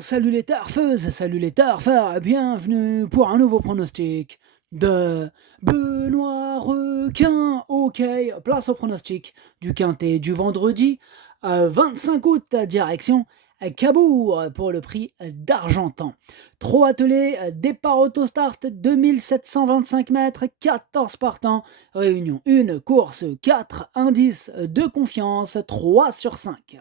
salut les turfeuses, salut les turfeurs, bienvenue pour un nouveau pronostic de Benoît Requin. Ok, place au pronostic du quintet du vendredi 25 août, direction Cabourg pour le prix d'Argentan. 3 attelés, départ autostart 2725 mètres, 14 partants, réunion 1, course 4, indice de confiance 3 sur 5.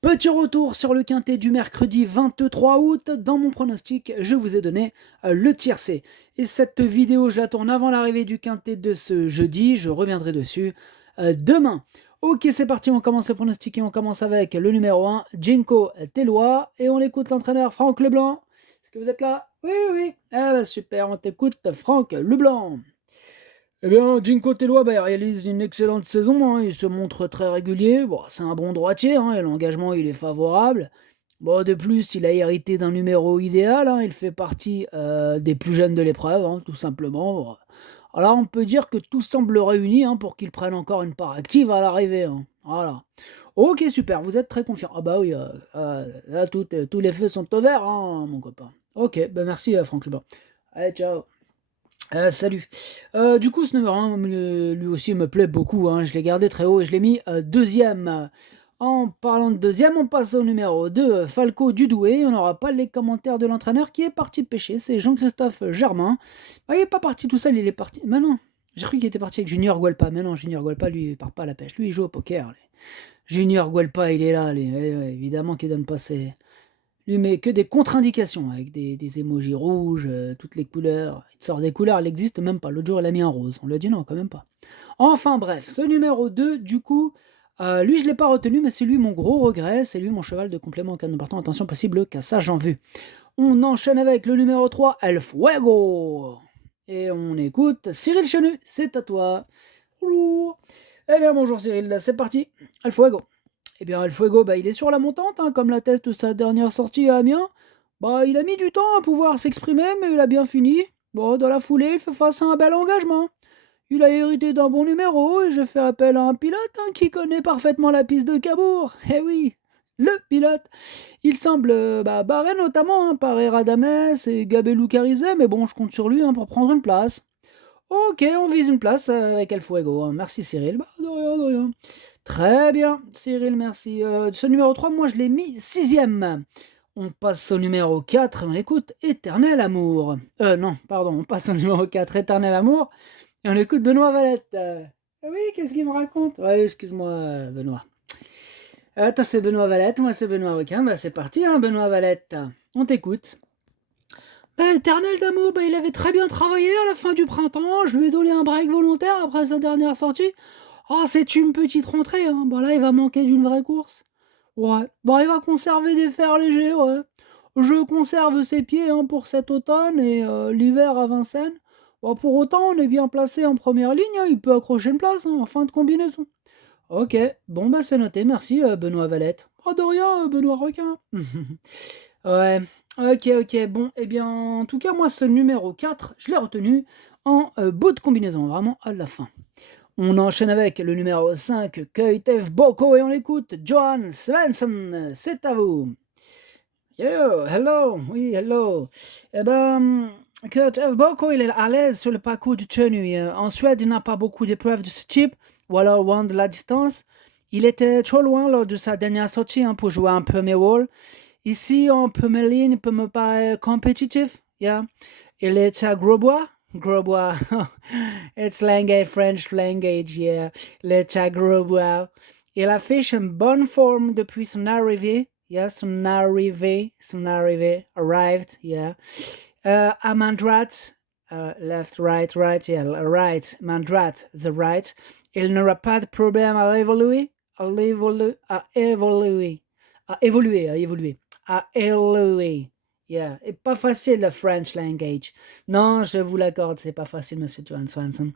Petit retour sur le quintet du mercredi 23 août. Dans mon pronostic, je vous ai donné le tiercé. Et cette vidéo, je la tourne avant l'arrivée du quintet de ce jeudi. Je reviendrai dessus demain. Ok, c'est parti, on commence le pronostic et on commence avec le numéro 1, Jinko Tellois. Et on écoute l'entraîneur Franck Leblanc. Est-ce que vous êtes là? Oui, oui. Ah bah super, on t'écoute Franck Leblanc. Eh bien, Jinko Tellois il réalise une excellente saison, il se montre très régulier, bon, c'est un bon droitier, et l'engagement il est favorable. Bon, de plus, il a hérité d'un numéro idéal, il fait partie des plus jeunes de l'épreuve, tout simplement. Bon. Alors on peut dire que tout semble réuni pour qu'il prenne encore une part active à l'arrivée. Voilà. Ok, super, vous êtes très confiant. Ah bah oui, là tous les feux sont au vert, mon copain. Ok, bah merci Franck Leblanc. Allez, ciao. Salut. Du coup, ce numéro 1, lui aussi me plaît beaucoup, je l'ai gardé très haut et je l'ai mis deuxième. En parlant de deuxième, on passe au numéro 2, Falco Dudoué. On n'aura pas les commentaires de l'entraîneur qui est parti pêcher, c'est Jean-Christophe Germain. Ah, il n'est pas parti tout seul, il est parti... Mais non, j'ai cru qu'il était parti avec Junior Guelpa. Mais non, Junior Guelpa, lui, il part pas à la pêche. Lui, il joue au poker. Junior Guelpa, il est là, évidemment qu'il donne pas ses... Lui met que des contre-indications avec des émojis rouges, toutes les couleurs. Il sort des couleurs, elle n'existe même pas. L'autre jour, il a mis un rose. On lui a dit non, quand même pas. Enfin bref, ce numéro 2, du coup, lui, je ne l'ai pas retenu, mais c'est lui mon gros regret. C'est lui mon cheval de complément en cas de partant. Attention, possible cassage en vue. On enchaîne avec le numéro 3, El Fuego. Et on écoute Cyril Chenu, c'est à toi. Bonjour. Eh bien, bonjour Cyril, c'est parti. El Fuego. Eh bien, El Fuego, il est sur la montante, comme l'atteste sa dernière sortie à Amiens. Il a mis du temps à pouvoir s'exprimer, mais il a bien fini. Bon, dans la foulée, il fait face à un bel engagement. Il a hérité d'un bon numéro et je fais appel à un pilote qui connaît parfaitement la piste de Cabourg. Eh oui, le pilote. Il semble barré notamment par Eradames et Gabelou Carizet, mais bon, je compte sur lui pour prendre une place. Ok, on vise une place avec El Fuego. Merci Cyril. De rien, de rien. Très bien, Cyril, merci. Ce numéro 3, moi je l'ai mis 6ème. On passe au numéro 4 et on écoute Éternel Amour. Non, pardon, on passe au numéro 4, Éternel Amour, et on écoute Benoît Valette. Ah oui, qu'est-ce qu'il me raconte? Ouais, excuse-moi, Benoît. Toi, c'est Benoît Valette, moi c'est Benoît Requin. C'est parti, Benoît Valette. On t'écoute. Éternel d'amour, il avait très bien travaillé à la fin du printemps. Je lui ai donné un break volontaire après sa dernière sortie. Ah, c'est une petite rentrée, là, il va manquer d'une vraie course. Ouais, il va conserver des fers légers, ouais. Je conserve ses pieds pour cet automne et l'hiver à Vincennes. Pour autant, on est bien placé en première ligne, il peut accrocher une place en fin de combinaison. Ok, bon c'est noté, merci Benoît Valette. Oh de rien, Benoît Requin. Ouais, ok, bon, eh bien, en tout cas, moi, ce numéro 4, je l'ai retenu en bout de combinaison, vraiment à la fin. On enchaîne avec le numéro 5, Keutev Boko, et on l'écoute, Johan Svensson, c'est à vous. Yo, hello, oui, hello. Eh ben, Keutev Boko, il est à l'aise sur le parcours du Tenu. En Suède, il n'a pas beaucoup d'épreuves de ce type, ou alors loin de la distance. Il était trop loin lors de sa dernière sortie pour jouer un premier rôle. Ici, en première ligne, il peut me paraître compétitif. Yeah. Il est à Grosbois. Grosbois. It's language, French language, yeah. Il est à Grosbois. Il affiche une bonne forme depuis son arrivée. Yeah, son arrivée, arrived, yeah. À Mandrat, left, right, yeah, right, Mandrat, the right. Il n'aura pas de problème à évoluer, à évoluer. Yeah. Et pas facile le French language. Non, je vous l'accorde, c'est pas facile, monsieur Johan Swanson.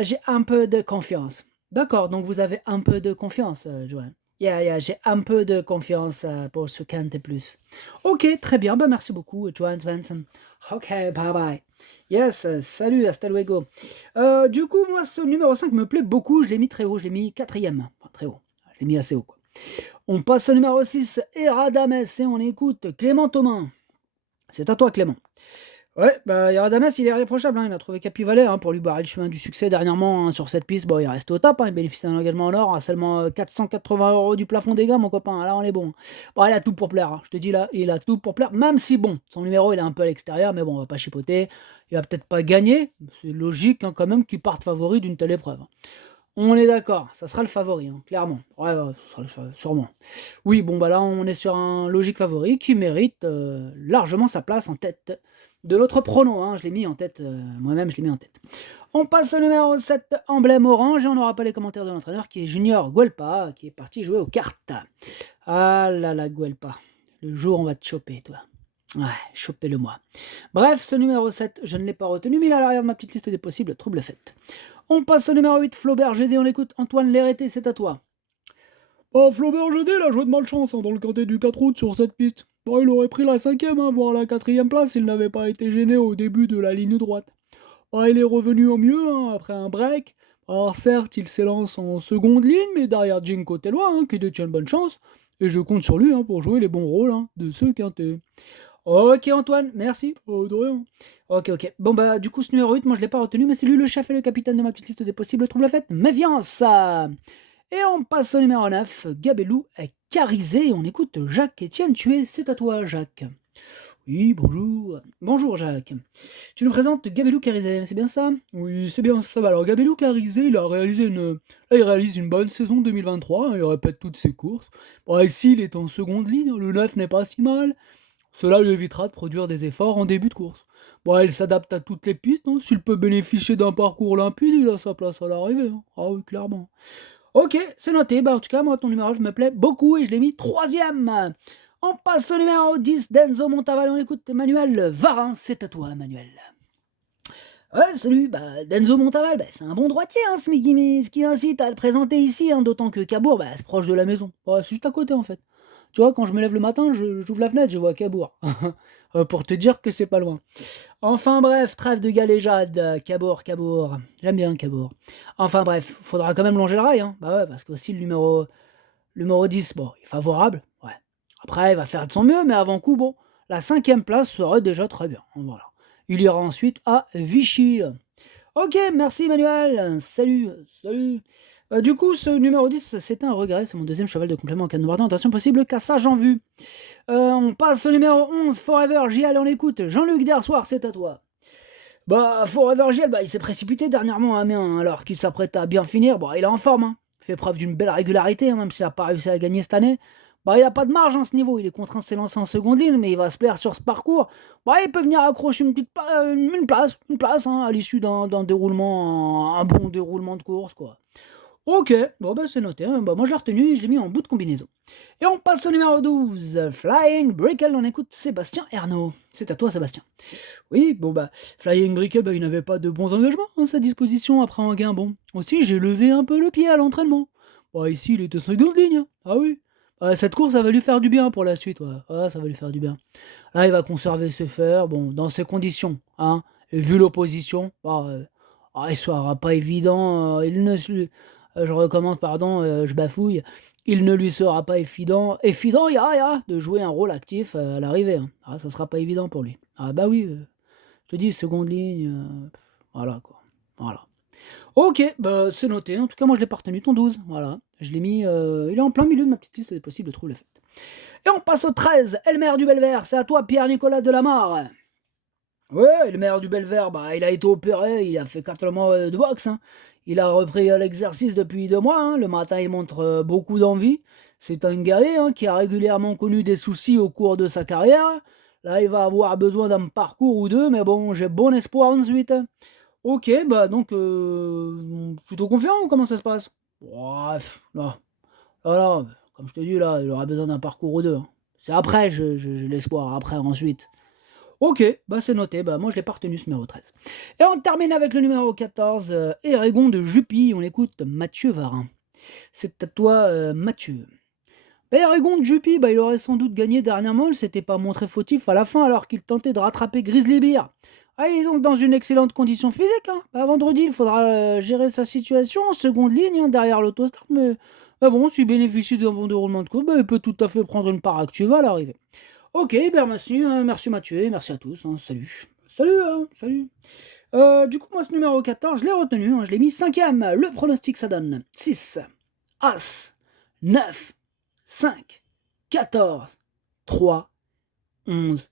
J'ai un peu de confiance. D'accord, donc vous avez un peu de confiance, Johan. Yeah, j'ai un peu de confiance pour ce Quintet Plus. Ok, très bien, merci beaucoup, Johan Swanson. Ok, bye bye. Yes, salut, hasta luego. Du coup, moi, ce numéro 5 me plaît beaucoup, je l'ai mis très haut, je l'ai mis 4ème. Enfin, très haut, je l'ai mis assez haut, quoi. On passe au numéro 6, Eradames, et on écoute Clément Thomas. C'est à toi, Clément. Ouais, bah, Eradames, il est irréprochable, hein. Il a trouvé Capivalet, hein, pour lui barrer le chemin du succès dernièrement, hein, sur cette piste. Bon, il reste au top, hein, il bénéficie d'un engagement en or à seulement 480 € du plafond des gars, mon copain. Là, on est bon. Bon, il a tout pour plaire, hein. Je te dis là, il a tout pour plaire, même si bon, son numéro il est un peu à l'extérieur, mais bon, on va pas chipoter. Il va peut-être pas gagner. C'est logique, hein, quand même qu'il parte favori d'une telle épreuve, hein. On est d'accord, ça sera le favori, hein, clairement. Ouais, ouais, ce sera sûrement. Oui, bon, bah là, on est sur un logique favori qui mérite largement sa place en tête de l'autre prono, hein. Je l'ai mis en tête, moi-même, je l'ai mis en tête. On passe au numéro 7, emblème orange, et on n'aura pas les commentaires de l'entraîneur qui est Junior Guelpa, qui est parti jouer aux cartes. Ah là là, Guelpa, le jour où on va te choper, toi. Ouais, chopez-le moi. Bref, ce numéro 7, je ne l'ai pas retenu, mais il est à l'arrière de ma petite liste des possibles, trouble faite. On passe au numéro 8, Flaubert GD, on écoute Antoine Lérété, c'est à toi. Oh, Flaubert GD, il a joué de malchance, hein, dans le quintet du 4 août sur cette piste. Bon, il aurait pris la 5e, hein, voire la 4e place s'il n'avait pas été gêné au début de la ligne droite. Ah, il est revenu au mieux, hein, après un break. Alors certes, il s'élance en seconde ligne, mais derrière Jinko Telwa, hein, qui détient une bonne chance. Et je compte sur lui, hein, pour jouer les bons rôles, hein, de ce quintet. Ok Antoine, merci. Oh, de rien. Ok. Bon bah du coup ce numéro 8, moi je l'ai pas retenu, mais c'est lui le chef et le capitaine de ma petite liste des possibles, trouble faite, méfiance. Et on passe au numéro 9, Gabelou est Carizé, on écoute Jacques-Étienne Tué, c'est à toi Jacques. Oui, bonjour. Bonjour Jacques. Tu nous présentes Gabelou Carizé, c'est bien ça? Oui, c'est bien ça. Alors, Gabelou Carizé, il réalise une bonne saison 2023, hein, il répète toutes ses courses. Bon, ici, il est en seconde ligne, hein, le 9 n'est pas si mal. Cela lui évitera de produire des efforts en début de course. Bon, il s'adapte à toutes les pistes, hein. S'il peut bénéficier d'un parcours limpide, il a sa place à l'arrivée, hein. Ah oui, clairement. Ok, c'est noté. Bah, en tout cas, moi, ton numéro me plaît beaucoup et je l'ai mis troisième. On passe au numéro 10, Denzo Montaval. On écoute Emmanuel Varin. C'est à toi, Emmanuel. Ouais, salut. Bah, Denzo Montaval, bah, c'est un bon droitier, hein, ce qui incite à le présenter ici, hein, d'autant que Cabourg, bah, c'est proche de la maison. Ouais, c'est juste à côté, en fait. Tu vois, quand je me lève le matin, j'ouvre la fenêtre, je vois Cabourg. Pour te dire que c'est pas loin. Enfin bref, trêve de galéjade, Cabourg. J'aime bien Cabourg. Enfin bref, faudra quand même longer le rail, hein. Bah ouais, parce qu'aussi le numéro 10, bon, il est favorable, ouais. Après, il va faire de son mieux, mais avant coup, bon, la 5e place serait déjà très bien, voilà. Il ira ensuite à Vichy. Ok, merci Emmanuel, salut. Du coup, ce numéro 10, c'est un regret, c'est mon deuxième cheval de complément en cas de nouvelle attention possible, cassage en vue. On passe au numéro 11, Forever JL, on écoute. Jean-Luc Dersoir, c'est à toi. Bah, Forever JL, bah, il s'est précipité dernièrement à Amiens, hein, alors qu'il s'apprête à bien finir. Bon, il est en forme, hein. Il fait preuve d'une belle régularité, hein, même s'il n'a pas réussi à gagner cette année. Bah, il n'a pas de marge à ce niveau, il est contraint de s'élancer en seconde ligne, mais il va se plaire sur ce parcours. Bah, il peut venir accrocher une place, hein, à l'issue d'un déroulement, un bon déroulement de course, quoi. Ok, bon bah c'est noté, hein. Bah, moi je l'ai retenu et je l'ai mis en bout de combinaison. Et on passe au numéro 12, Flying Brickle, on écoute Sébastien Ernaud. C'est à toi Sébastien. Oui, bon bah, Flying Brickle, bah, il n'avait pas de bons engagements à sa disposition après un gain bon. Aussi, j'ai levé un peu le pied à l'entraînement. Bah ici, il était seconde ligne, hein. Ah oui. Cette course, ça va lui faire du bien pour la suite, ouais. Ah, ça va lui faire du bien. Là, il va conserver ses fers, bon, dans ces conditions, hein. Et vu l'opposition, bah, il sera pas évident, je recommence, pardon, je bafouille. Il ne lui sera pas évident, de jouer un rôle actif à l'arrivée, hein. Ah, ça sera pas évident pour lui. Ah bah oui, je te dis, seconde ligne, voilà quoi. Voilà. Ok, bah c'est noté. En tout cas, moi je l'ai pas retenu, ton 12. Voilà. Je l'ai mis, il est en plein milieu de ma petite liste des possibles, trouve le fait. Et on passe au 13, Elmer du Belvert. C'est à toi, Pierre-Nicolas Delamarre. Ouais, le maire du Belvert, bah, il a été opéré, il a fait 4 mois de boxe, hein. Il a repris l'exercice depuis 2 mois, hein. Le matin, il montre beaucoup d'envie. C'est un guerrier, hein, qui a régulièrement connu des soucis au cours de sa carrière. Là, il va avoir besoin d'un parcours ou deux, mais bon, j'ai bon espoir ensuite. Ok, bah donc, plutôt confiant ou comment ça se passe? Bref, là, voilà, comme je te dis, là, il aura besoin d'un parcours ou deux, hein. C'est après, j'ai l'espoir, après, ensuite. Ok, bah c'est noté, bah moi je l'ai pas retenu ce numéro 13. Et on termine avec le numéro 14, Eragon de Jupy, on écoute Mathieu Varin. C'est à toi Mathieu. Bah, Eragon de Jupy, bah, il aurait sans doute gagné dernièrement, il s'était pas montré fautif à la fin alors qu'il tentait de rattraper Grizzly Bear. Ah, il est donc dans une excellente condition physique, hein. Bah, vendredi, il faudra gérer sa situation en seconde ligne, hein, derrière l'autostart, mais Ah bon, s'il bénéficie d'un bon déroulement de course, bah, il peut tout à fait prendre une part active à l'arrivée. Ok, ben merci, merci Mathieu, et merci à tous, hein, salut. Salut, salut. Du coup, moi, ce numéro 14, je l'ai retenu, hein, je l'ai mis cinquième. Le pronostic, ça donne 6, As, 9, 5, 14, 3, 11,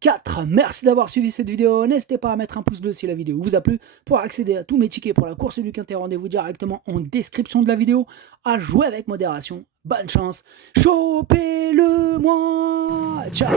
4. Merci d'avoir suivi cette vidéo. N'hésitez pas à mettre un pouce bleu si la vidéo vous a plu. Pour accéder à tous mes tickets pour la course du Quintet, rendez-vous directement en description de la vidéo. À jouer avec modération. Bonne chance. Chopez-le moi. Ciao.